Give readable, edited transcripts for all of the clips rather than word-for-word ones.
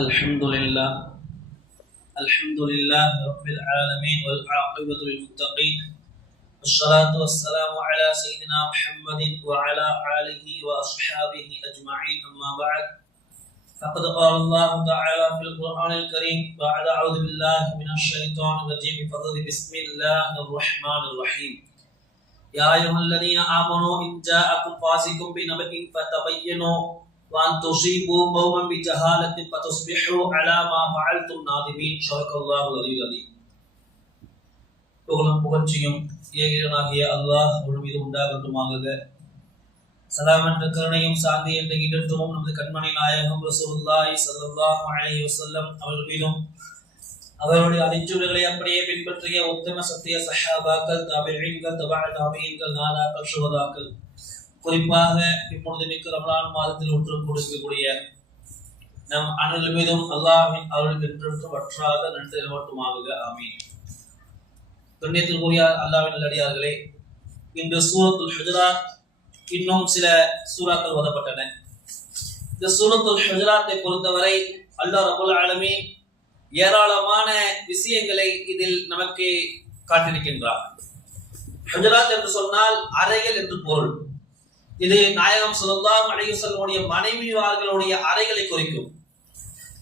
الحمد لله رب العالمين والعاقبة للمتقين والصلاة والسلام على سيدنا محمد وعلى آله وأصحابه أجمعين أما بعد فقد قال الله تعالى في القرآن الكريم بعد أعوذ بالله من الشيطان الرجيم بسم الله الرحمن الرحيم يا أيها الذين آمنوا إن جاءكم فاسق بنبأ فتبينوا وأن تصيبوا قوما بجهالة فتصبحوا على ما فعلتم نادمين صدق الله العلي العظيم. புகழும் புகழ்ச்சியும் ஏகனாகிய அல்லாஹ் ஒரு மீது உண்டாகட்டுமாக. சலாமற்ற கருணையும் சாந்தி என்ற இடத்தும் நமது கண்மணி நாயகம் ரசூலுல்லாஹி ஸல்லல்லாஹு அலைஹி வஸல்லம் அவர்கள் மீதும் அவருடைய அடிச்சுவடுகளை அப்படியே பின்பற்றிய உத்தம சத்திய சஹாபாக்கள், தாபிஈன்கள், தபஅ தாபிஈன்கள், நாதாக்கள், சுஹதாக்கள், குறிப்பாக இப்பொழுது மிக்க ரமலான் மாதத்தில் ஒன்று கொடுக்கக்கூடிய நம் அனைவர்கள் மீதும் அல்லாஹ்வின் அருள் என்றென்று வற்றாத நன்றி நிலவட்டுமாக. ஆமீன். கண்ணியத்திற்குரிய அல்லாஹ்வின் நல்லடியார்களே, இன்று சூரத்துல் ஹுஜராத் இன்னும் சில சூறாக்கள் ஓதப்பட்டன. இந்த சூரத்துல் ஹுஜராத்தை பொறுத்தவரை அல்லாஹ் ரப்பல் ஆலமீன் ஏராளமான விஷயங்களை இதில் நமக்கு காட்டியிருக்கின்றார். ஹுஜராத் என்று சொன்னால் அறைகள் என்று பொருள். இது நாயகம் ஸல்லல்லாஹு அலைஹி வஸல்லம் மனைவிமார்களுடைய அறைகளை குறிக்கும்.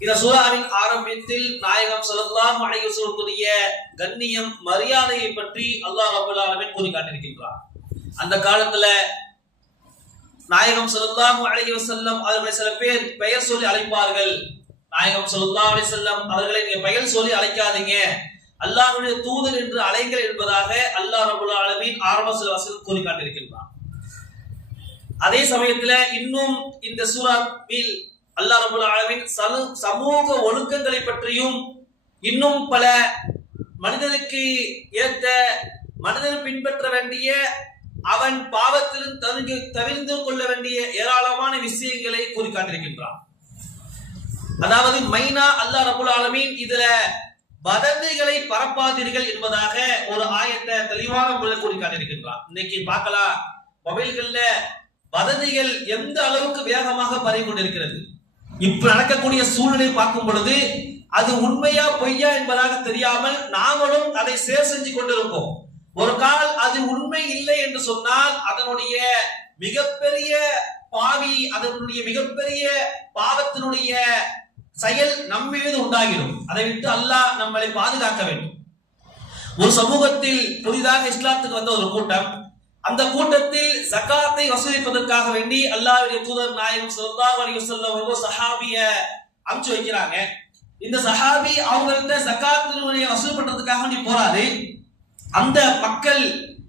இந்த சூராவின் ஆரம்பத்தில் நாயகம் ஸல்லல்லாஹு அலைஹி வஸல்லம் கண்ணியம் மரியாதையை பற்றி அல்லாஹ் ரப்பல் ஆலமீன் கூறி காட்டியிருக்கின்றார். அந்த காலத்துல நாயகம் ஸல்லல்லாஹு அலைஹி வஸல்லம் அவர்களை சில பேர் பெயர் சொல்லி அழைப்பார்கள். நாயகம் ஸல்லல்லாஹு அலைஹி வஸல்லம் அவர்களை நீங்க பெயர் சொல்லி அழைக்காதீங்க, அல்லாஹ்வுடைய தூதர் என்று அழைங்கள் என்பதாக அல்லாஹ் ரப்பல் ஆலமீன் ஆரம்ப சில வசனங்கள் கூறி காட்டியிருக்கின்றார். அதே சமயத்துல இன்னும் இந்த சூராவில் அல்லாஹ் ரப்பல் ஆலமீன் சமூக ஒழுக்கங்களை பற்றியும் இன்னும் பல மனிதனுக்கு ஏற்ற மனிதன் பின்பற்ற வேண்டிய அவன் பாவத்திலும் தவிர்த்து கொள்ள வேண்டிய ஏராளமான விஷயங்களை கூறி காட்டியிருக்கின்றான். அதாவது மைனா அல்லாஹ் ரப்பல் ஆலமீன் இதுல வதந்திகளை பரப்பாதீர்கள் என்பதாக ஒரு ஆயத்தை தெளிவான முறையில் கூறி காட்டியிருக்கின்றான். இன்னைக்கு பார்க்கலாம், மொபைல்கள்ல வதந்திகள் எந்த அளவுக்கு வேகமாக பரவி கொண்டிருக்கிறது. இப்ப நடக்கக்கூடிய சூழ்நிலை பார்க்கும் பொழுது அது உண்மையா பொய்யா என்பதாக தெரியாமல் நாங்களும் அதை சேர் செஞ்சு கொண்டிருக்கோம். ஒரு கால் அது உண்மை இல்லை என்று சொன்னால் அதனுடைய மிகப்பெரிய பாவி, அதனுடைய மிகப்பெரிய பாவத்தினுடைய செயல் நம்ம மீது உண்டாகிடும். அதை விட்டு அல்லாஹ் நம்மளை பாதுகாக்க வேண்டும். ஒரு சமூகத்தில் புதிதாக இஸ்லாத்துக்கு வந்த ஒரு கூட்டம், அந்த கூட்டத்தில் ஜகாத்தை வசூலிப்பதற்காக வேண்டி அல்லாஹ்வுடைய தூதர் நாயகம் ஸல்லல்லாஹு அலைஹி வஸல்லம் ஒரு சஹாபிய அனுப்பி வைக்கிறாங்க. இந்த சஹாபி அவங்கள்ட்ட ஜகாத்தினுடைய வசூல் பண்றதுக்காக வேண்டி போறாரு. அந்த மக்கள்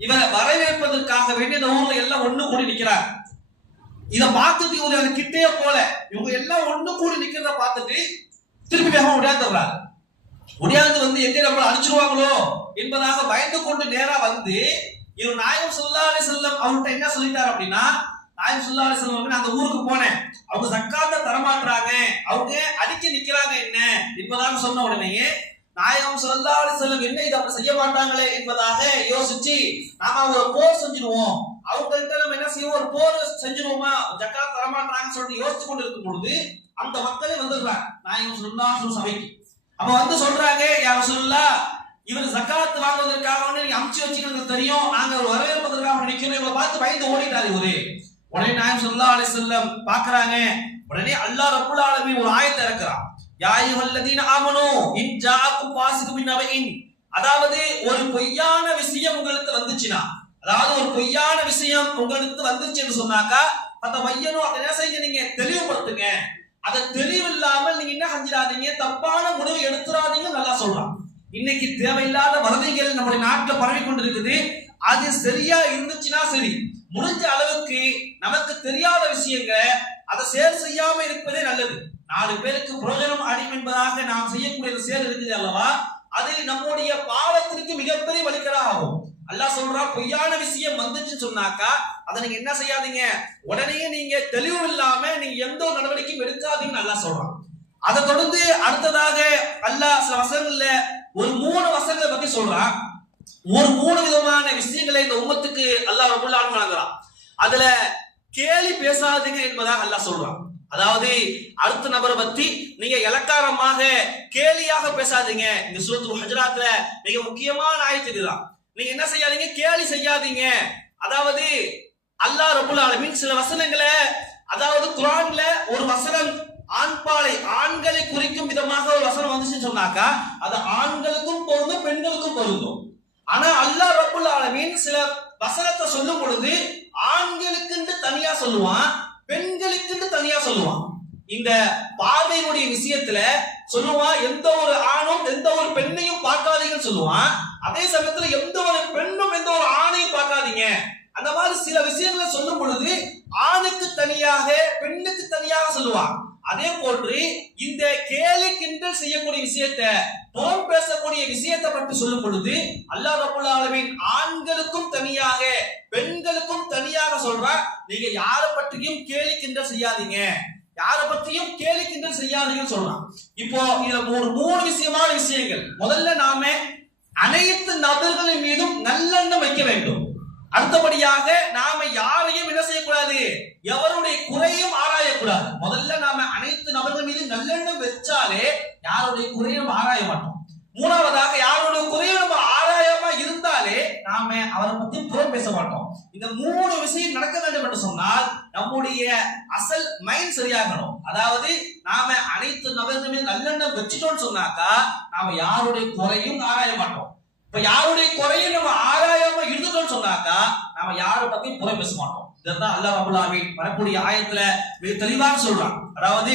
இவரை வரவேற்பதற்காக வேண்டி இந்த ஊர்ல எல்லாம் ஒண்ணு கூடி நிக்கிறாங்க. இத பார்த்துட்டு இவங்க கிட்டே போல, இவங்க எல்லாம் ஒண்ணு கூடி நிக்கிறத பார்த்துட்டு திருப்பி வேகமா உடையாந்துறாரு. உடையாந்து வந்து எங்க நம்மள அடிச்சிருவாங்களோ என்பதாக பயந்து கொண்டு நேரா வந்து இவர் நாயகம் ஸல்லல்லாஹு அலைஹி வஸல்லம் அவர்கிட்ட என்ன சொல்லிட்டாரு அப்படின்னா, நாயகம் ஸல்லல்லாஹு அலைஹி வஸல்லம் அந்த ஊருக்கு போனேன், அவங்க ஜக்காத்தை தரமாட்டுறாங்க, அவங்க அடிக்க நிக்கிறாங்க என்ன என்பதாக சொன்ன உடனே நாயகம் ஸல்லல்லாஹு அலைஹி வஸல்லம் என்ன இதை அப்படி செய்ய மாட்டாங்களே என்பதாக யோசிச்சு நாம ஒரு போர் செஞ்சிருவோம், அவங்கள்ட்ட நம்ம என்ன செய்வோம், ஒரு போர் செஞ்சிருவோமா, ஜக்காத் தரமாட்டாங்கன்னு சொல்லிட்டு யோசிச்சு கொண்டு இருக்கும் பொழுது அந்த மக்களே வந்துடுறாங்க நாயகம் ஸல்லல்லாஹு அலைஹி வஸல்லம் சபைக்கு. அப்ப வந்து சொல்றாங்க, யா ரசூலுல்லாஹ், இவர் ஜகாத் வாங்குவதற்காக நீங்க அமுச்சு வச்சுக்கிறது தெரியும், நாங்க ஒரு வரவேற்பதற்காக நிக்கிறோம், இவரை பார்த்து பயந்து ஓடிட்டாரு இவரு. உடனே நாயகம் ஸல்லல்லாஹு அலைஹி வஸல்லம் பாக்குறாங்க. உடனே அல்லாஹ் ரப்பல் ஆலமீன் ஒரு ஆயத்தை இறக்குறான். யா அய்யுஹல்லதீன ஆமனூ இன் ஜாஅக்கும் ஃபாஸிகும் பினபஇன், அதாவது ஒரு பொய்யான விஷயம் உங்களுக்கு வந்துச்சுனா, அதாவது ஒரு பொய்யான விஷயம் உங்களுக்கு வந்துச்சு என்று சொன்னாக்கா ஃபதபையனு, அதை என்ன செய்யுங்க, நீங்க தெளிவுபடுத்துங்க. அதை தெளிவில்லாமல் நீங்க என்ன செஞ்சிடாதீங்க, தப்பான முடிவு எடுத்துறாதீங்க நல்லா சொல்றான். இன்னைக்கு தேவையில்லாத வதந்திகள் நம்முடைய நாட்டில் பரவி கொண்டிருக்குது. அது சரியா இருந்துச்சுன்னா சரி, முடிஞ்ச அளவுக்கு நமக்கு தெரியாத விஷயங்களை அதை சேர் செய்யாம இருப்பதே நல்லது. 4 பேருக்கு பிரயோஜனம் அடையும் என்பதாக நாம் செய்யக்கூடிய சேர் இருக்குது அல்லவா, அது நம்முடைய பாவத்திற்கு மிகப்பெரிய வழிகளாக ஆகும். அல்லாஹ் சொல்றா, பொய்யான விஷயம் வந்துச்சுன்னு சொன்னாக்கா அதை நீங்க என்ன செய்யாதீங்க, உடனே நீங்க தெளிவு இல்லாம நீங்க எந்த ஒரு நடவடிக்கையும் எடுக்காதீங்கன்னு அல்லாஹ் சொல்றான். அதை தொடர்ந்து அடுத்ததாக அல்லாஹ் சில வசனங்கள்ல ஒரு 3 வசனங்களை பத்தி சொல்றான். ஒரு 3 விதமான விஷயங்களை இந்த உம்மத்துக்கு அல்லாஹ் ரப்பல் ஆலமீன் வழங்குறான். அதுல கேலி பேசாதீங்க என்பதாக அல்லாஹ் சொல்றான். அதாவது அடுத்த நபரை பத்தி நீங்க இலக்காரமாக கேலியாக பேசாதீங்க. இந்த சூரத்துல் ஹுஜராத்ல மிக முக்கியமான ஆயத்து இதுதான். நீங்க என்ன செய்யாதீங்க, கேலி செய்யாதீங்க. அதாவது அல்லாஹ் ரப்பல் ஆலமீன் சில வசனங்களை, அதாவது குர்ஆன்ல ஒரு வசனம் ஆண்பாலை ஆண்களை குறிக்கும் விதமாக ஒரு வசனம் வந்துச்சுன்னு சொன்னாக்கா அது ஆண்களுக்கும் பொருந்தும் பெண்களுக்கும் பொருந்தும். ஆனா அல்லாஹ் ரப்பல் ஆலமீன் சில வசனத்தை சொல்லும் பொழுது ஆண்களுக்கு தனியா சொல்லுவான், பெண்களுக்கு தனியா சொல்லுவான். இந்த பார்வையினுடைய விஷயத்துல சொல்லுவான், எந்த ஒரு ஆணும் எந்த ஒரு பெண்ணையும் பார்க்காதீங்கன்னு சொல்லுவான். அதே சமயத்துல எந்த ஒரு பெண்ணும் எந்த ஒரு ஆணையும் பார்க்காதீங்க. அந்த மாதிரி சில விஷயங்களை சொல்லும் பொழுது ஆணுக்கு தனியாக பெண்ணுக்கு தனியாக சொல்லுவான். அதே போன்று இந்த கேலி கிண்டல் செய்யக்கூடிய விஷயத்தை, புறம் பேசக்கூடிய விஷயத்தை பற்றி சொல்லும் பொழுது அல்லாஹ் ரப்பல் ஆலமீன் ஆண்களுக்கும் தனியாக பெண்களுக்கும் தனியாக சொல்றார். நீங்க யாரை பற்றியும் கேலி கிண்டல் செய்யாதீங்க, யாரை பற்றியும் கேலி கிண்டல் செய்யாதீங்கன்னு சொல்றான். இப்போ இதுல ஒரு 3 விஷயமான விஷயங்கள். முதல்ல நாம அனைத்து நபர்களின் மீதும் நல்லெண்ணம் வைக்க வேண்டும். அடுத்தபடியாக நாம யாரையும் என்ன செய்யக்கூடாது, எவருடைய குறையும் ஆராயக்கூடாது. முதல்ல நாம அனைத்து நபர்கள் மீது நல்லெண்ணம் வச்சாலே யாருடைய குறையும் ஆராய மாட்டோம். மூணாவதாக யாருடைய குறையும் நம்ம ஆராயாம இருந்தாலே நாம அவரை பத்தி புறம் பேச மாட்டோம். இந்த 3 விஷயம் நடக்க வேண்டும் என்று சொன்னால் நம்முடைய அசல் மைண்ட் சரியாகணும். அதாவது நாம அனைத்து நபர்கள் மீது நல்லெண்ணம் வச்சுட்டோம்னு சொன்னாக்கா நாம யாருடைய குறையும் ஆராய மாட்டோம். இப்ப யாருடைய குறையும் நம்ம ஆராயாம இருந்துட்டோம்னு சொன்னாக்கா நாம யாரை பத்தியும் புறம் பேச மாட்டோம். இதுதான் அல்லாஹ் ரப்பல் ஆலமீன் வரக்கூடிய ஆயத்துல மிக தெளிவாக சொல்றான். அதாவது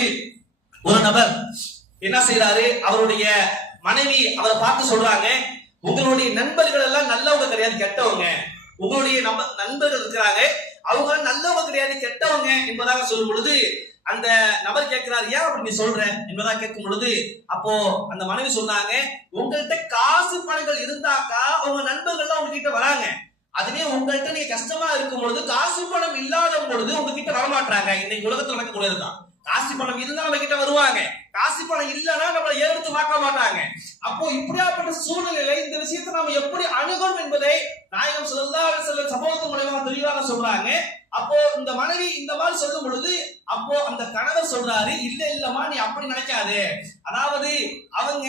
ஒரு நபர் என்ன செய்யறாரு, அவருடைய மனைவி அவரை பார்த்து சொல்றாங்க, உங்களுடைய நண்பர்கள் எல்லாம் நல்லவங்க கிடையாது, கெட்டவங்க. உங்களுடைய நண்பர்கள் இருக்கிறாங்க, அவங்க நல்லவங்க கிடையாது, கெட்டவங்க என்பதாக சொல்லும் பொழுது அந்த நபர் கேட்கிறார், ஏன் அப்படி நீ சொல்ற என்பதாக கேட்கும் பொழுது அப்போ அந்த மனைவி சொன்னாங்க, உங்கள்கிட்ட காசு பணங்கள் இருந்தாக்கா உங்க நண்பர்கள் உங்ககிட்ட வராங்க. அதுவே உங்கள்கிட்ட நீங்க கஷ்டமா இருக்கும் பொழுது, காசு பணம் இல்லாத பொழுது உங்ககிட்ட வரமாட்டாங்க. இன்னைக்கு உலகத்துல நடக்கக்கூடியதுதான். காசு பணம் இருந்தா நம்ம கிட்ட வருவாங்க, காசு பணம் இல்லைன்னா நம்மளை எடுத்து பார்க்க மாட்டாங்க. அப்போ இப்படியாப்பட்ட சூழ்நிலையில இந்த விஷயத்தை நாம எப்படி அணுகணும் என்பதை நாயகம் ஸல்லல்லாஹு அலைஹி வஸல்லம் சம்பவத்தின் மூலமாக தெளிவாக சொல்றாங்க. அப்போ இந்த மனைவி இந்த மாதிரி சொல்லும் பொழுது அப்போ அந்த கணவர் சொல்றாரு, இல்லம்மா நீ அப்படி நினைக்காதே, அதாவது அவங்க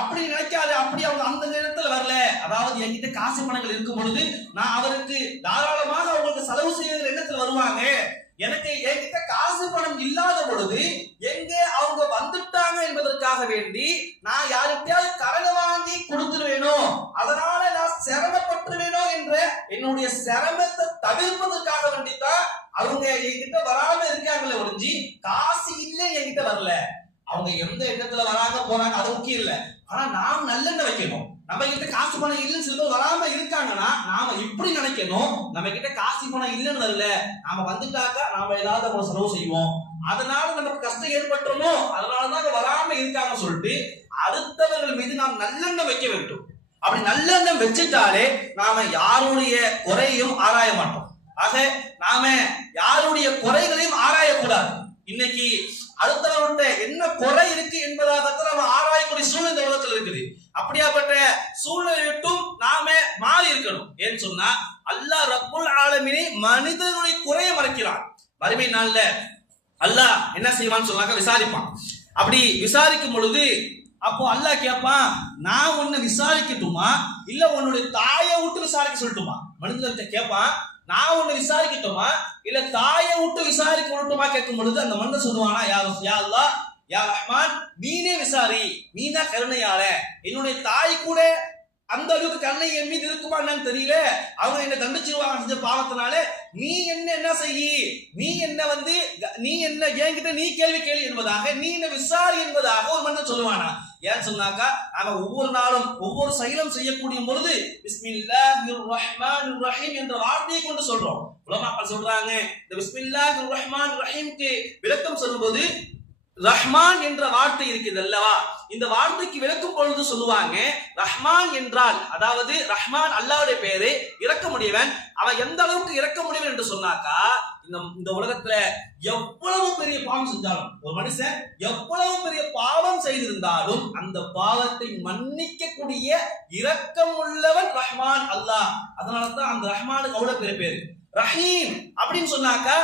அப்படி நினைக்காது, அப்படி அவங்க அந்த நேரத்துல வரல. அதாவது என்கிட்ட காசு பணங்கள் இருக்கும் பொழுது நான் அவருக்கு தாராளமாக அவங்களுக்கு செலவு செய்யற எண்ணத்துல வருவாங்க. எனக்கு என்கிட்ட காசு பணம் இல்லாத பொழுது எங்கே அவங்க வந்துட்டாங்க என்பதற்காக வேண்டி நான் யாருக்கையாவது கடன் வாங்கி கொடுத்துருவேனோ, அதனால நான் சிரமப்பட்டுருவேனோ என்ற என்னுடைய சிரமத்தை தவிர்ப்பதற்காக வேண்டித்தான் அவங்க என்கிட்ட வராம இருக்காங்களே ஒழிஞ்சு காசு இல்லை என்கிட்ட வரல. அவங்க எந்த இடத்துல வராங்க போறாங்க அது முக்கியம் இல்ல. ஆனா நாம் நல்லெண்ணெய் வைக்கணும். நம்ம கிட்ட காசு பணம் இல்லைன்னு சொல்லி வராம இருக்காங்கன்னா நாம இப்படி நினைக்கணும், நம்ம கிட்ட காசு பணம் இல்லைன்னு வரல, நாம வந்துட்டாக்கா நாம ஏதாவது ஒரு செலவு செய்வோம், அதனால நமக்கு கஷ்டம் ஏற்பட்டுமோ அதனாலதான் வராம இருக்காங்கன்னு சொல்லிட்டு அடுத்தவர்கள் மீது நாம் நல்லெண்ணெய் வைக்க வேண்டும். அப்படி நல்லெண்ணெய் வச்சுட்டாலே நாம யாருடைய குறையும் ஆராய மாட்டோம். ஆக நாம யாருடைய குறைகளையும் ஆராயக்கூடாது. இன்னைக்கு அடுத்தவர்கிட்ட என்ன குறை இருக்கு என்பதாக நம்ம ஆராயக்கூடிய சூழ்நிலை இந்த உலகத்தில் இருக்குது. அப்படியாப்பட்ட சூழ்நிலை விட்டும் நாம மாறி இருக்கணும். ஏன்னு சொன்னா அல்லாஹ் ரப்புல் ஆலமீன் மனிதனுடைய குறையை மறைக்கிறான். வறுமை நாள்ல அல்லாஹ் என்ன செய்வான்னு சொன்னாக்க விசாரிப்பான். அப்படி விசாரிக்கும் பொழுது அப்போ அல்லாஹ் கேட்பான், நான் உன்னை விசாரிக்கட்டுமா இல்ல உன்னுடைய தாயை விட்டு விசாரிக்க சொல்லட்டுமா? மனிதர்கிட்ட கேட்பான், நான் உன்னை விசாரிக்கட்டுமா இல்ல தாயை விட்டு விசாரிக்க விட்டுமா கேட்கும் பொழுது அந்த மனிதன் சொல்லுவானா, யா அல்லாஹ் யா ரஹ்மான் நீனே விசாரி, நீ தான் கருணையாள, என்னுடைய தாய் கூட அந்த அளவுக்கு கருணை என் மீது இருக்குமா என்னன்னு தெரியல, அவங்க என்ன தண்டிச்சிருவாங்க செஞ்ச பாவத்தினால, நீ என்ன செய்யி, நீ என்ன என்கிட்ட நீ கேள்வி என்பதாக, நீ என்ன விசாரி என்பதாக ஒரு மனிதன் சொல்லுவானா. ஏன் சொன்னாக்கா நாம ஒவ்வொரு நாளும் ஒவ்வொரு செயலும் செய்யக்கூடிய பொழுது பிஸ்மில்லாஹிர் ரஹ்மானிர் ரஹீம் என்ற வார்த்தையை கொண்டு சொல்றோம். உலமாக்கள் சொல்றாங்க, இந்த பிஸ்மில்லாஹிர் ரஹ்மானிர் ரஹீம்க்கு விளக்கம் சொல்லும்போது ரஹ்மான் என்ற வார்த்தை இருக்குது அல்லவா, இந்த வார்த்தைக்கு விளக்கும் பொழுது சொல்லுவாங்க, ரஹ்மான் என்றால் அதாவது ரஹ்மான் அல்லாஹ்வுடைய பேரு, இரக்க முடியவன். அவன் எந்த அளவுக்கு இரக்க முடியவன் என்று சொன்னாக்கா இந்த உலகத்துல எவ்வளவு பெரிய பாவம் செஞ்சாலும், ஒரு மனுஷன் எவ்வளவு பெரிய பாவம் செய்திருந்தாலும் அந்த பாவத்தை மன்னிக்க கூடிய இரக்கம் உள்ளவன் ரஹ்மான் அல்லாஹ். அதனாலதான் அந்த ரஹ்மானுக்கு அவ்வளவு பெரிய பேரு. ரஹீம் அப்படின்னு சொன்னாக்கா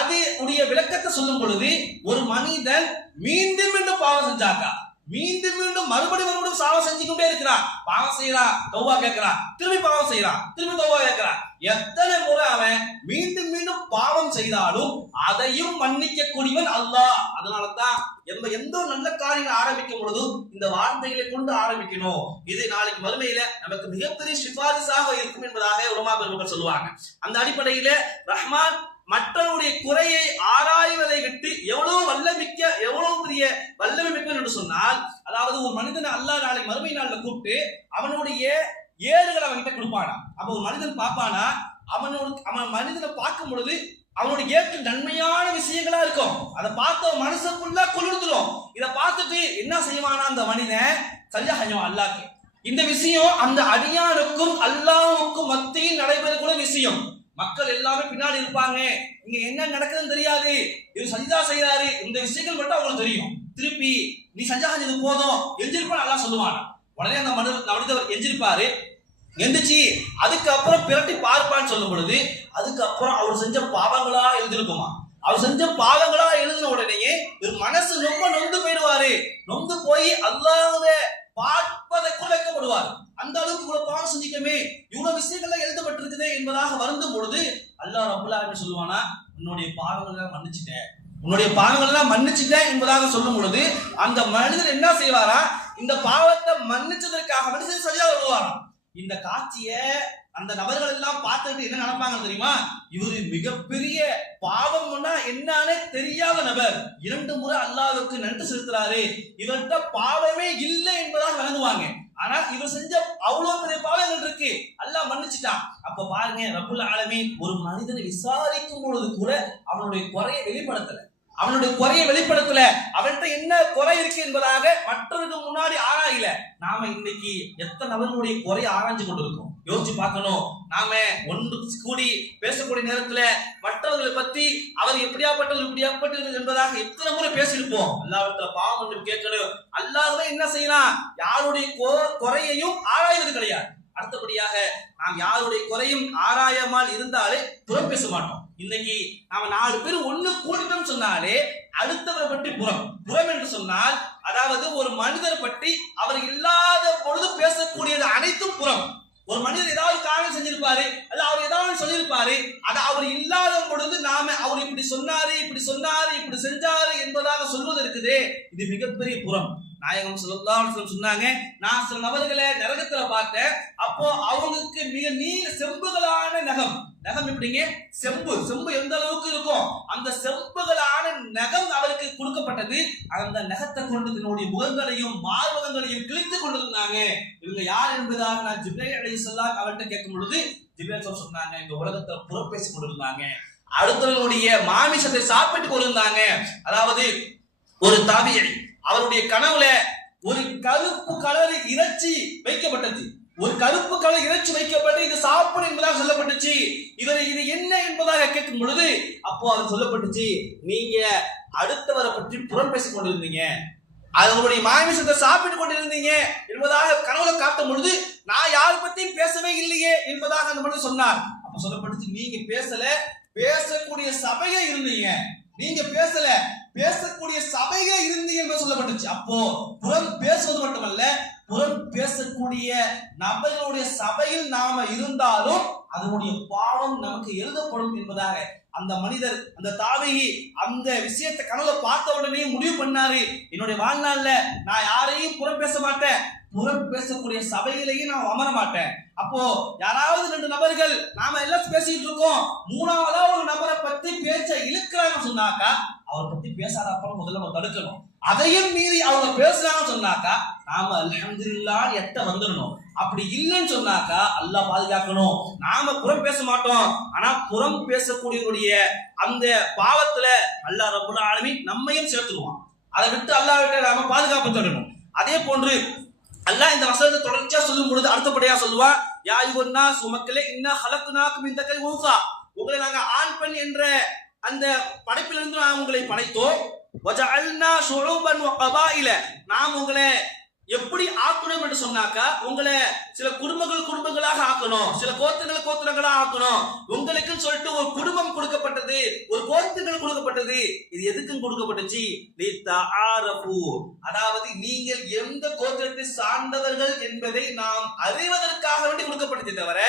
அது உடைய விளக்கத்தை சொல்லும் பொழுது ஒரு மனிதன் மீண்டும் மீண்டும் பாவம் செஞ்சாக்கா, மீண்டும் மீண்டும் மறுபடியும் சாவம் செஞ்சுக்கிட்டே இருக்கிறான். பாவம் செய்யறான், தௌபா கேட்கிறான், திரும்பி பாவம் செய்யறான், திரும்பி தௌபா கேட்கிறான். எத்தனை முறை அவன் மீண்டும் மீண்டும் பாவம் செய்தாலும் அதையும் மன்னிக்க கூடியவன் அல்லாஹ். அதனாலதான் எந்த நல்ல காரியம் ஆரம்பிக்கும் பொழுதும் இந்த வார்த்தைகளை கொண்டு ஆரம்பிக்கணும். இது நாளைக்கு மறுமையில நமக்கு மிகப்பெரிய சிபாரிசாக இருக்கும் என்பதாக உலமா பெருமக்கள் சொல்லுவாங்க. அந்த அடிப்படையில ரஹ்மான் மற்றவருடைய குறையை ஆராய்வதை விட்டு எவ்வளவு வல்லமிக்க, எவ்வளவு பெரிய வல்லமை மிக்க என்று சொன்னால், அதாவது ஒரு மனிதனை அல்லாஹ் நாளை மறுமை நாள்ல கூப்பிட்டு அவனுடைய ஏடுகளை அவன்கிட்ட கொடுப்பானா. அப்ப ஒரு மனிதன் பார்ப்பானா, அவன் மனிதனை பார்க்கும் பொழுது அவனுடைய ஏற்று நன்மையான விஷயங்களா இருக்கும். அதை பார்த்த மனசுக்குள்ள குளிர்ந்துடும். இதை பார்த்துட்டு என்ன செய்வானா அந்த மனிதன், சரியா செய்வான் அல்லாஹ்க்கு. இந்த விஷயம் அந்த அடியானுக்கும் அல்லாஹ்வுக்கும் மத்தியில் நடைபெறக்கூடிய விஷயம். மக்கள் எல்லாமே பின்னாடி இருப்பாங்க, இங்க என்ன நடக்குதுன்னு தெரியாது, இது சஜிதா செய்யறாரு, இந்த விஷயங்கள் மட்டும் அவங்களுக்கு தெரியும். திருப்பி நீ சஜா செஞ்சது போதும் எஞ்சிருப்பான் அல்லாஹ் சொல்லுவான். உடனே அந்த மனிதர் எஞ்சிருப்பாரு, எந்திரிச்சு அதுக்கப்புறம் பிரட்டி பார்ப்பான்னு சொல்லும் பொழுது அதுக்கப்புறம் அவர் செஞ்ச பாவங்களா எழுதிருக்குமா. அவர் செஞ்ச பாவங்களா எழுதின உடனேயே மனசு ரொம்ப நொந்து போயிடுவாரு. நொந்து போய் அல்லாஹ்வை பார்ப்பதற்குள் வைக்கப்படுவார். அந்த அளவுக்கு இவ்வளவு பாவம் செஞ்சிக்கமே, இவ்வளவு விஷயங்கள்லாம் எழுதப்பட்டிருக்குதே என்பதாக வருந்தும் பொழுது அல்லாஹ் ரப்பல் ஆலமீன் சொல்லுவானா, உன்னுடைய பாவங்கள் எல்லாம் மன்னிச்சுட்டேன், உன்னுடைய பாவங்கள் எல்லாம் மன்னிச்சுட்டேன் என்பதாக சொல்லும் பொழுது அந்த மனிதர் என்ன செய்வாரா, இந்த பாவத்தை மன்னிச்சதற்காக மனுஷன் சரியா வருவாராம். இந்த காட்சிய அந்த நபர்கள் எல்லாம் பார்த்துட்டு என்ன நினைப்பாங்க தெரியுமா, இவரு மிகப்பெரிய பாவம்னா என்னன்னு தெரியாத நபர், 2 முறை அல்லாஹ்வுக்கு நன்றி செலுத்துறாரு, இவர்கிட்ட பாவமே இல்லை என்பதாக வழங்குவாங்க. ஆனா இவர் செஞ்ச அவ்வளவு பெரிய பாவங்கள் இருக்கு, அல்லாஹ் மன்னிச்சுட்டான். அப்ப பாருங்க, ரப்புல் ஆலமீன் ஒரு மனிதனை விசாரிக்கும் பொழுது கூட அவனுடைய குறையை வெளிப்படுத்தல, அவன்கிட்ட என்ன குறை இருக்கு என்பதாக மற்றவருக்கு முன்னாடி ஆராயல. நாம இன்னைக்கு எத்தனை நபர்களுடைய குறையை ஆராய்ஞ்சு கொண்டிருக்கோம், யோசிச்சு பார்க்கணும். நாம ஒன்று கூடி பேசக்கூடிய நேரத்துல மற்றவர்களை பத்தி அவர் எப்படியாப்பட்டது என்பதாக எத்தனை முறை பேசியிருப்போம். அல்லாஹ்விட்ட பாவம் என்று கேட்கணும். அல்லாஹ்வே என்ன செய்யலாம், யாருடைய குறையையும் ஆராய்வது கிடையாது. அடுத்தபடியாக நாம் யாருடைய குறையும் ஆராயாமல் இருந்தாலே புறம் பேச மாட்டோம். இன்னைக்கு நாம 4 பேர் ஒண்ணு கூட்டிட்டோம் சொன்னாலே அடுத்தவரை பற்றி புறம் என்று சொன்னால், அதாவது ஒரு மனிதரை பற்றி அவர் இல்லாத பொழுது பேசக்கூடியது அனைத்தும் புறம். ஒரு மனிதர் ஏதாவது காரியம் செஞ்சிருப்பாரு, அல்ல அவர் ஏதாவது சொல்லியிருப்பாரு, அது அவர் இல்லாத பொழுது நாம அவர் இப்படி சொன்னாரு, இப்படி செஞ்சாரு என்பதாக சொல்வது இருக்குதே, இது மிகப்பெரிய புறம். நாயகம் ஸல்லல்லாஹு அலைஹி வஸல்லம் சொன்னாங்க, நான் சில நபர்களை நரகத்துல பார்த்தேன். அப்போ அவங்களுக்கு மிக நீல செம்புகளான நகம் எப்படிங்க, செம்பு எந்த அளவுக்கு இருக்கும், அந்த செம்புகளான நகம் அவருக்கு கொடுக்கப்பட்டது. அந்த நகத்தை கொண்டு தன்னுடைய முகங்களையும் மார்பகங்களையும் கிழித்து கொண்டிருந்தாங்க. இவங்க யார் என்பதாக நான் ஜிப்ரீல் அலைஹிஸ்ஸலாம் அவர்கிட்ட கேட்கும் பொழுது ஜிப்ரீல் சொன்னாங்க, இந்த உலகத்தை புறம் பேசிக் கொண்டிருந்தாங்க, அடுத்தவர்களுடைய மாமிசத்தை சாப்பிட்டு கொண்டிருந்தாங்க. அதாவது ஒரு தாபியி, அவருடைய கனவுல ஒரு கருப்பு கலர் இறைச்சி வைக்கப்பட்டது, இது சாப்பிடும் என்பதாக சொல்லப்பட்டுச்சு. இது என்ன என்பதாக கேட்கும் பொழுது அப்போ அது சொல்லப்பட்டுச்சு, நீங்க அடுத்தவரை பற்றி புறம் பேசிக் கொண்டிருந்தீங்க, அவருடைய மாமிசத்தை சாப்பிட்டு கொண்டிருந்தீங்க என்பதாக கனவுல காட்டும் பொழுது நான் யாரை பத்தியும் பேசவே இல்லையே என்பதாக அந்த மனிதர் சொன்னார். அப்ப சொல்லப்பட்டுச்சு, நீங்க பேசக்கூடிய சபையே இருந்தீங்க, பேசக்கூடிய சபையே இருந்தீங்க என்று சொல்லப்பட்டுச்சு. அப்போ புறம் பேசுவது மட்டுமல்ல, புறம் பேசக்கூடிய நபர்களுடைய சபையில் நாம இருந்தாலும் அதனுடைய பாவம் நமக்கு எழுதப்படும் என்பதாக அந்த மனிதர், அந்த தாபியி அந்த விஷயத்தை கனவுல பார்த்த உடனே முடிவு பண்ணாரு, என்னுடைய வாழ்நாள்ல நான் யாரையும் புறம் பேச மாட்டேன், புறம் பேசக்கூடிய சபையிலேயே நான் அமர மாட்டேன். அப்போ யாராவது 2 நபர்கள் நாம எல்லாம் பேசிட்டு இருக்கோம், 3ஆவதா ஒரு நபரை பத்தி பேச்ச இழுக்கிறாங்க சொன்னாக்கா அவரை பத்தி பேசாத அப்புறம் முதல்ல நம்ம தடுக்கணும். அதையும் மீறி அவங்க பேசுறாங்கன்னு சொன்னாக்கா நாம அல்ஹம்துலில்லாஹ் எட்ட வந்துடணும். அப்படி இல்லைன்னு சொன்னாக்கா அல்லாஹ் பாதுகாக்கணும். நாம புறம் பேச மாட்டோம், ஆனா புறம் பேசக்கூடியவருடைய அந்த பாவத்துல அல்லாஹ் ரப்பல் ஆலமீன் நம்மையும் சேர்த்துடுவான். அதை விட்டு அல்லாஹ்விட்ட நாம பாதுகாப்பு தரணும். அதே போன்று அல்லாஹ் இந்த வசனத்தை தொடர்ச்சியா சொல்லும் பொழுது அடுத்தபடியா சொல்லுவான், யா அய்யுஹன் நாஸ் மக்களே இன்னா ஹலக்னாக்கும் மின் தக்கரின் உன்ஸா, உங்களை நாங்க ஆண் பெண் என்ற அந்த படைப்பிலிருந்து நாம் உங்களை படைத்தோம். வஜஅல்னா ஷுஊபன் வ கபாயில, நாம் உங்களை எப்படி ஆக்கணும் என்று சொன்னாக்கா, உங்களை சில குடும்பங்களாக ஆக்கணும், சில கோத்திரங்களாக ஆக்கணும். உங்களுக்கு சொல்லிட்டு ஒரு குடும்பம் கொடுக்கப்பட்டது, ஒரு கோத்திரங்கள் கொடுக்கப்பட்டது. இது எதுக்கும் கொடுக்கப்பட்டுச்சு? அதாவது நீங்கள் எந்த கோத்திரத்தை சார்ந்தவர்கள் என்பதை நாம் அறிவதற்காக வேண்டி கொடுக்கப்பட்டது. தவிர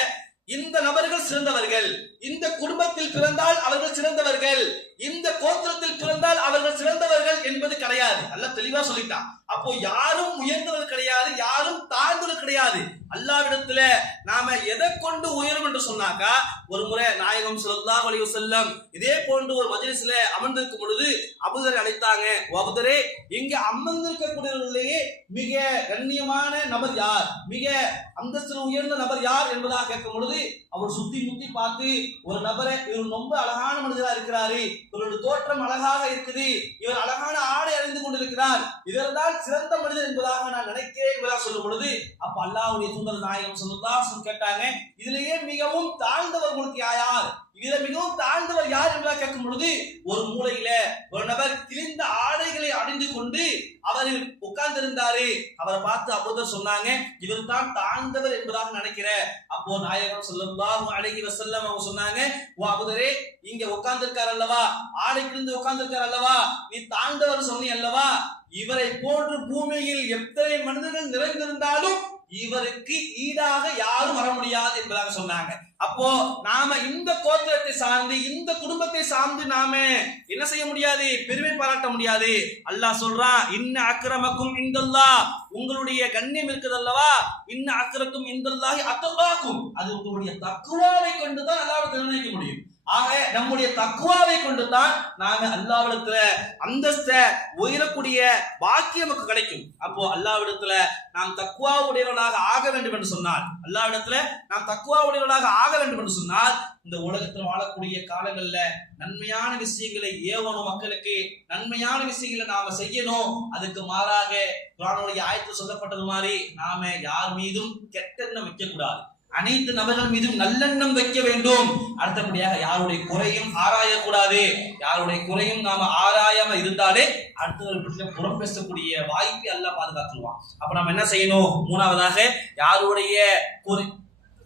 இந்த நபர்கள் சிறந்தவர்கள், இந்த குடும்பத்தில் பிறந்தால் அவர்கள் சிறந்தவர்கள், இந்த கோத்திரத்தில் பிறந்தால் அவர்கள் சிறந்தவர்கள் என்பது கிடையாது. அல்லாஹ் தெளிவா சொல்லிட்டான். அப்போ யாரும் உயர்ந்தவர் கிடையாது, யாரும் தாழ்ந்தவர் கிடையாது. அல்லாஹ்விடத்துல நாம எதை கொண்டு உயரும் என்று சொன்னாக்கா, ஒரு முறை நாயகம் ஸல்லல்லாஹு அலைஹி வஸல்லம் இதே போன்று ஒரு மஜ்லிஸ்ல அமர்ந்திருக்கும் பொழுது அபூதரை அழைத்தாங்க. அபூதரே, இங்க அமர்ந்திருக்கக்கூடியவர்களே மிக கண்ணியமான நபர் யார், மிக அந்தஸ்தில் உயர்ந்த நபர் யார் என்பதாக கேட்கும் பொழுது அவர் சுத்தி முத்தி பார்த்து, ஒரு நபரை, இவர் ரொம்ப அழகான மனிதரா இருக்கிறாரு, இவருடைய தோற்றம் அழகாக இருக்குது, இவர் அழகான ஆடை அணிந்து கொண்டிருக்கிறார், இவர்தான் சிறந்த மனிதர் என்பதாக நான் நினைக்கிறேன் என்பதாக சொல்லும் பொழுது, அப்ப அல்லாஹ்வுடைய தூதர் நாயகம் ஸல்லல்லாஹு அலைஹி வஸல்லம் கேட்டாங்க, இதிலேயே மிகவும் தாழ்ந்தவர் உங்களுக்கு யார், இதுல மிகவும் தாழ்ந்தவர் யார் என்பதாக கேட்கும் பொழுது, ஒரு மூலையில ஒரு நபர் கிழிந்த ஆடைகளை அணிந்து கொண்டு அவர் உட்கார்ந்திருந்தாரு. அவரை பார்த்து அபூதர் சொன்னாங்க, இவர் தான் தாழ்ந்தவர் என்பதாக நினைக்கிறேன். அப்போ நாயகம் ஸல்லல்லாஹு அலைஹி வஸல்லம் அவங்க சொன்னாங்க, ஓ அபூதரே, இங்க உட்கார்ந்திருக்கார் அல்லவா, ஆடை கிழிந்து உட்கார்ந்திருக்கார் அல்லவா, நீ தாழ்ந்தவர் சொன்னீ அல்லவா, இவரை போன்று பூமியில் எத்தனை மனிதர்கள் நிறைந்திருந்தாலும் இவருக்கு ஈடாக யாரும் வர முடியாது என்பதாக சொன்னாங்க. அப்போ நாம இந்த கோத்திரத்தை சார்ந்து, இந்த குடும்பத்தை சார்ந்து நாம என்ன செய்ய முடியாது? பெருமை பாராட்ட முடியாது. அல்லாஹ் சொல்றான், இன்ன அக்ரமக்கும் இந்தல்லாஹ், உங்களுடைய கண்ணியம் இருக்குது அல்லவா, இன்ன அக்ரமக்கும் இந்தல்லாஹி அத்தகாக்கும், அது உங்களுடைய தக்வாவை கொண்டுதான் அல்லாஹ்வை நிர்ணயிக்க முடியும். ஆக நம்முடைய தக்வாவை கொண்டுதான் நாங்க அல்லாஹ்விடத்துல அந்தஸ்த உயரக்கூடிய பாக்கியம் நமக்கு கிடைக்கும். அப்போ அல்லாஹ்விடத்துல நாம் தக்வா உடையவர்களாக ஆக வேண்டும் என்று சொன்னால், அல்லாஹ்விடத்துல நாம் தக்வா உடையவர்களாக ஆக வேண்டும் என்று சொன்னால், இந்த உலகத்தில் வாழக்கூடிய காலங்கள்ல நன்மையான விஷயங்களை ஏவணும், மக்களுக்கு நன்மையான விஷயங்களை நாம செய்யணும். அதுக்கு மாறாக குர்ஆனுடைய ஆயத்தில் சொல்லப்பட்டது மாதிரி நாம யார் மீதும் கெட்டெண்ணம் வைக்க கூடாது, அனைத்து நபர்கள் மீதும் நல்லெண்ணம் வைக்க வேண்டும். அடுத்தபடியாக யாருடைய குறையும் ஆராயக்கூடாது. யாருடைய குறையும் நாம ஆராயாம இருந்தாலே அடுத்தவர்கள் புறம் பேசக்கூடிய வாய்ப்பை அல்லாஹ் பாதுகாத்துருவான். அப்ப நம்ம என்ன செய்யணும்? மூணாவதாக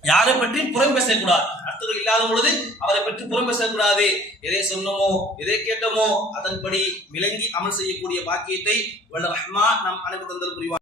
யாரை பற்றி புறம் பேசக்கூடாது. அடுத்தவர்கள் இல்லாத பொழுது அவரை பற்றி புறம் பேசக்கூடாது. எதை சொன்னோமோ, எதை கேட்டோமோ அதன்படி விளங்கி அமல் செய்யக்கூடிய பாக்கியத்தை வல்ல ரஹ்மான் நம் அனைத்து தந்தல் புரிவார்.